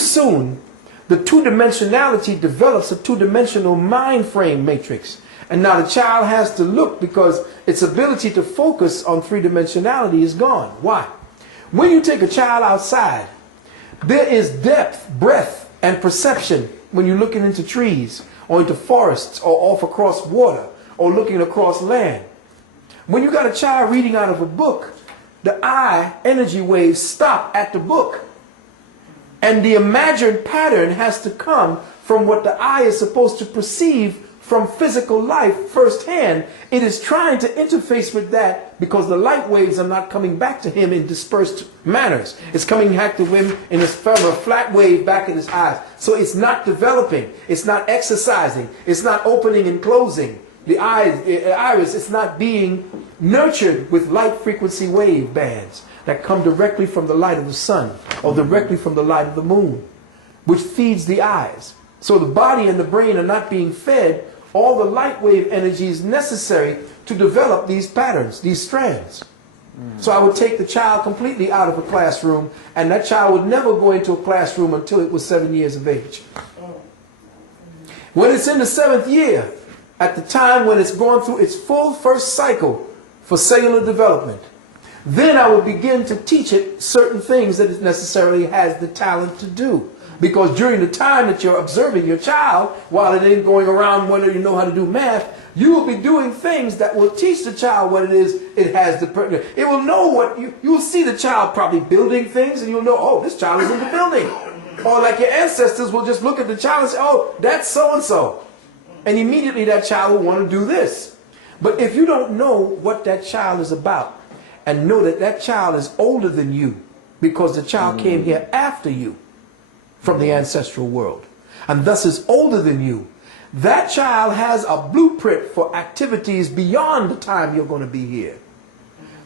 soon, the two-dimensionality develops a two-dimensional mind frame matrix. And now the child has to look because its ability to focus on three-dimensionality is gone. Why? When you take a child outside, there is depth, breadth, and perception when you're looking into trees or into forests or off across water or looking across land. When you got a child reading out of a book, the eye energy waves stop at the book. And the imagined pattern has to come from what the eye is supposed to perceive from physical life firsthand. It is trying to interface with that because the light waves are not coming back to him in dispersed manners. It's coming back to him in a flat wave back in his eyes. So it's not developing. It's not exercising. It's not opening and closing. The iris is not being nurtured with light frequency wave bands that come directly from the light of the sun or directly from the light of the moon, which feeds the eyes. So the body and the brain are not being fed all the light wave energies necessary to develop these patterns, these strands. So I would take the child completely out of a classroom, and that child would never go into a classroom until it was 7 years of age. When it's in the 7th year, at the time when it's going through its full first cycle for cellular development, then I would begin to teach it certain things that it necessarily has the talent to do. Because during the time that you're observing your child, while it ain't going around whether you know how to do math, you will be doing things that will teach the child what it is it has the... It will know what... You will see the child probably building things, and you'll know, oh, this child is into building. Or like your ancestors will just look at the child and say, oh, that's so-and-so. And immediately that child will want to do this. But if you don't know what that child is about, and know that that child is older than you, because the child came here after you, from the ancestral world, and thus is older than you, that child has a blueprint for activities beyond the time you're going to be here.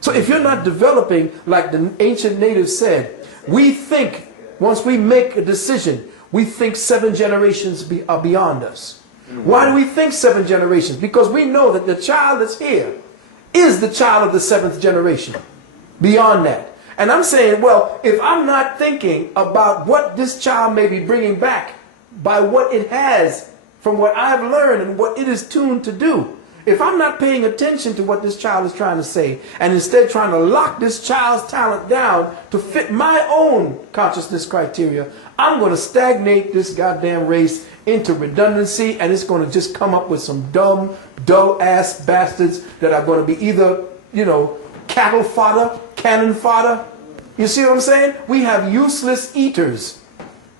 So if you're not developing, like the ancient natives said, we think, once we make a decision, we think 7 generations are beyond us. Why do we think 7 generations? Because we know that the child that's here is the child of the 7th generation. Beyond that. And I'm saying, well, if I'm not thinking about what this child may be bringing back by what it has from what I've learned and what it is tuned to do, if I'm not paying attention to what this child is trying to say and instead trying to lock this child's talent down to fit my own consciousness criteria, I'm going to stagnate this goddamn race into redundancy, and it's going to just come up with some dumb, dull-ass bastards that are going to be either, you know, cattle fodder, cannon fodder. You see what I'm saying? We have useless eaters,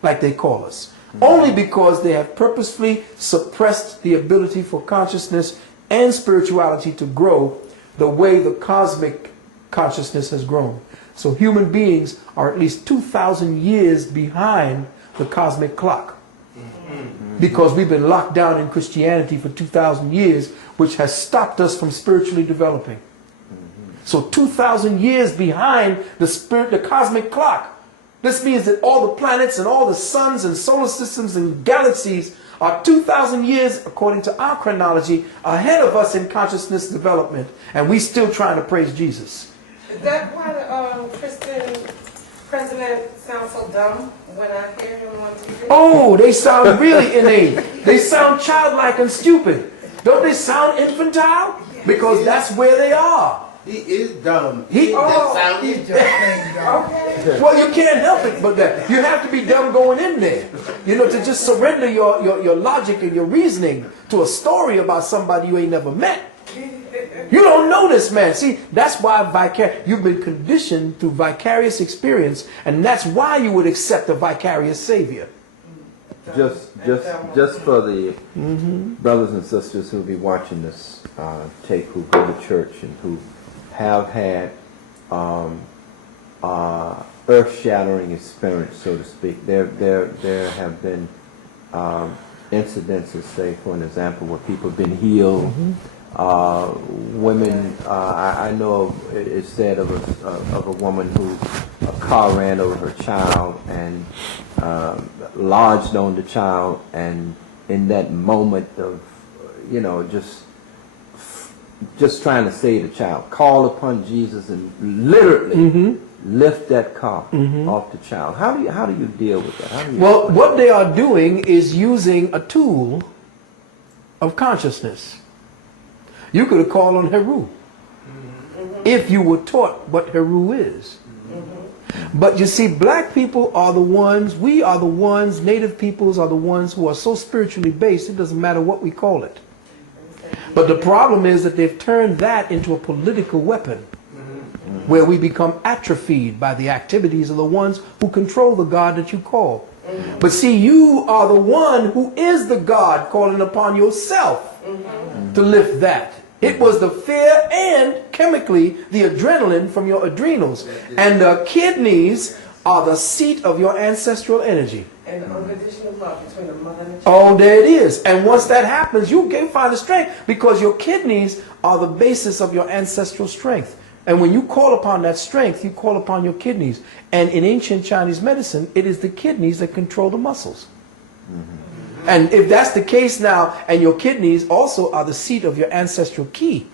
like they call us, only because they have purposefully suppressed the ability for consciousness and spirituality to grow the way the cosmic consciousness has grown. So human beings are at least 2,000 years behind the cosmic clock, because we've been locked down in Christianity for 2,000 years, which has stopped us from spiritually developing. So 2,000 years behind the cosmic clock. This means that all the planets and all the suns and solar systems and galaxies are 2,000 years, according to our chronology, ahead of us in consciousness development. And we still trying to praise Jesus. Is that why the Christian president sounds so dumb when I hear him on TV? Oh, they sound really inane. They sound childlike and stupid. Don't they sound infantile? Because that's where they are. He is dumb. He's just plain dumb. Okay. Well, you can't help it but that. You have to be dumb going in there. You know, to just surrender your logic and your reasoning to a story about somebody you ain't never met. You don't know this man. See, that's why you've been conditioned through vicarious experience, and that's why you would accept a vicarious savior. Just for the brothers and sisters who will be watching this tape, who go to church and who have had earth-shattering experience, so to speak. There have been incidences, say for an example, where people have been healed. Women, I know it's said of a woman who a car ran over her child and lodged on the child, and in that moment of, you know, just trying to save the child, called upon Jesus and literally lift that car off the child. How do you deal with that? How do you Well, what they are doing is using a tool of consciousness. You could have called on Heru if you were taught what Heru is. But you see, black people are the ones, we are the ones, native peoples are the ones who are so spiritually based, it doesn't matter what we call it. But the problem is that they've turned that into a political weapon, where we become atrophied by the activities of the ones who control the God that you call. But see, you are the one who is the God calling upon yourself to lift that. It was the fear and chemically the adrenaline from your adrenals. And the kidneys are the seat of your ancestral energy. And the unconditional love between the mother and the child. Oh, there it is. And once that happens, you can find the strength because your kidneys are the basis of your ancestral strength. And when you call upon that strength, you call upon your kidneys. And in ancient Chinese medicine, it is the kidneys that control the muscles. And if that's the case now, and your kidneys also are the seat of your ancestral ki,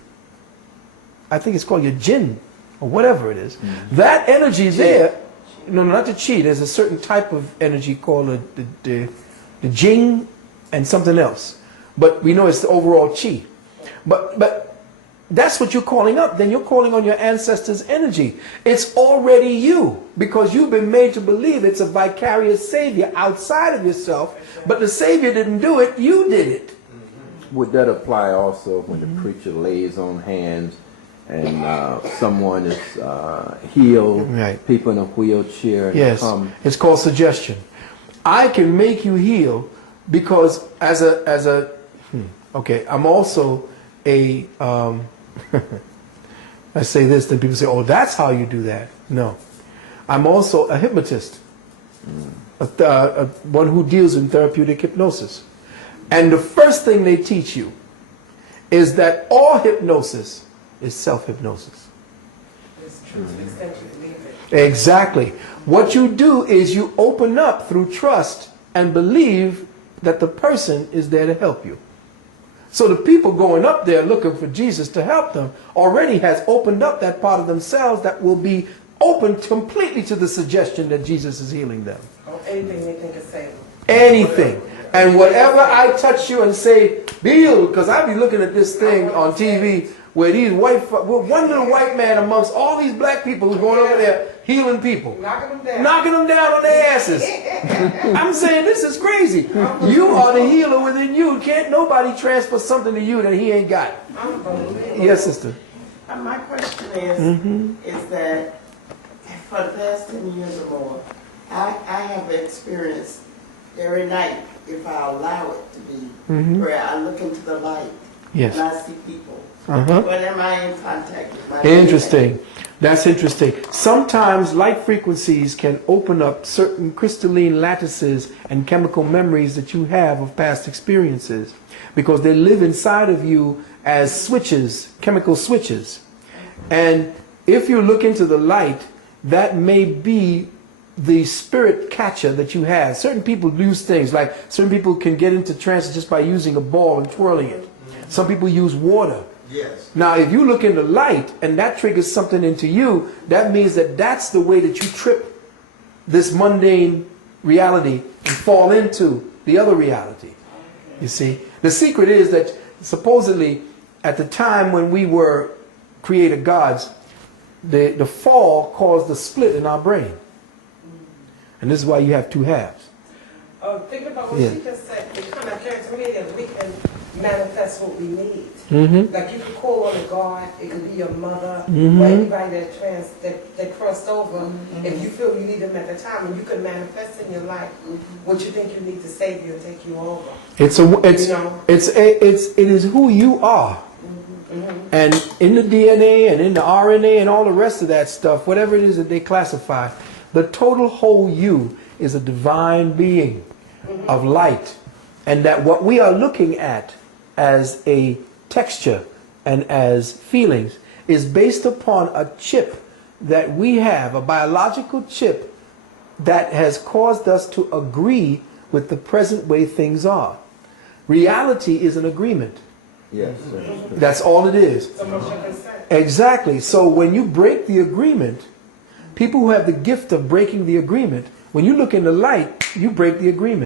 I think it's called your jin, or whatever it is, that energy there, no, not the chi, there's a certain type of energy called the jing and something else. But we know it's the overall chi. But that's what you're calling up. Then you're calling on your ancestors' energy. It's already you, because you've been made to believe it's a vicarious savior outside of yourself, but the savior didn't do it, you did it. Would that apply also when the preacher lays on hands and someone is healed, Right. people in a wheelchair? Yes, Come. it's called suggestion. I can make you heal because okay, I'm also a, I say this, then people say, oh, that's how you do that. No. I'm also a hypnotist, one who deals in therapeutic hypnosis. And the first thing they teach you is that all hypnosis is self-hypnosis. It's true to the extent you believe it. Exactly. What you do is you open up through trust and believe that the person is there to help you. So the people going up there looking for Jesus to help them already has opened up that part of themselves that will be open completely to the suggestion that Jesus is healing them. Or anything they think is saving. Anything. And whatever I touch you and say, Bill, because I be looking at this thing on TV where these one little white man amongst all these black people who's going over there healing people. Knocking them down on their asses. I'm saying this is crazy. You are the healer within you. Can't nobody transfer something to you that he ain't got. Yes, sister. My question is that for the past 10 years or more, I have experienced every night, if I allow it to be, where I look into the light Yes. and I see people. Uh-huh. But am I in contact with my Interesting. That's interesting. Sometimes light frequencies can open up certain crystalline lattices and chemical memories that you have of past experiences because they live inside of you as switches, chemical switches. And if you look into the light, that may be the spirit catcher that you have. Certain people use things like certain people can get into trance just by using a ball and twirling it. Some people use water. Yes. Now, if you look in the light and that triggers something into you, that means that that's the way that you trip this mundane reality and fall into the other reality. You see? The secret is that supposedly at the time when we were created gods, the fall caused the split in our brain. And this is why you have two halves. Think about what she just said. It kind of occurred to me that we can manifest what we need. Like you could call on a God, it could be your mother, or anybody that crossed over. If you feel you need them at the time, and you can manifest in your life what you think you need to save you and take you over. It is who you are. And in the DNA and in the RNA and all the rest of that stuff, whatever it is that they classify, the total whole you is a divine being of light. And that what we are looking at as a texture and as feelings is based upon a chip that we have, a biological chip that has caused us to agree with the present way things are. Reality is an agreement. Yes. That's all it is. Exactly. So when you break the agreement, People who have the gift of breaking the agreement, when you look in the light, you break the agreement.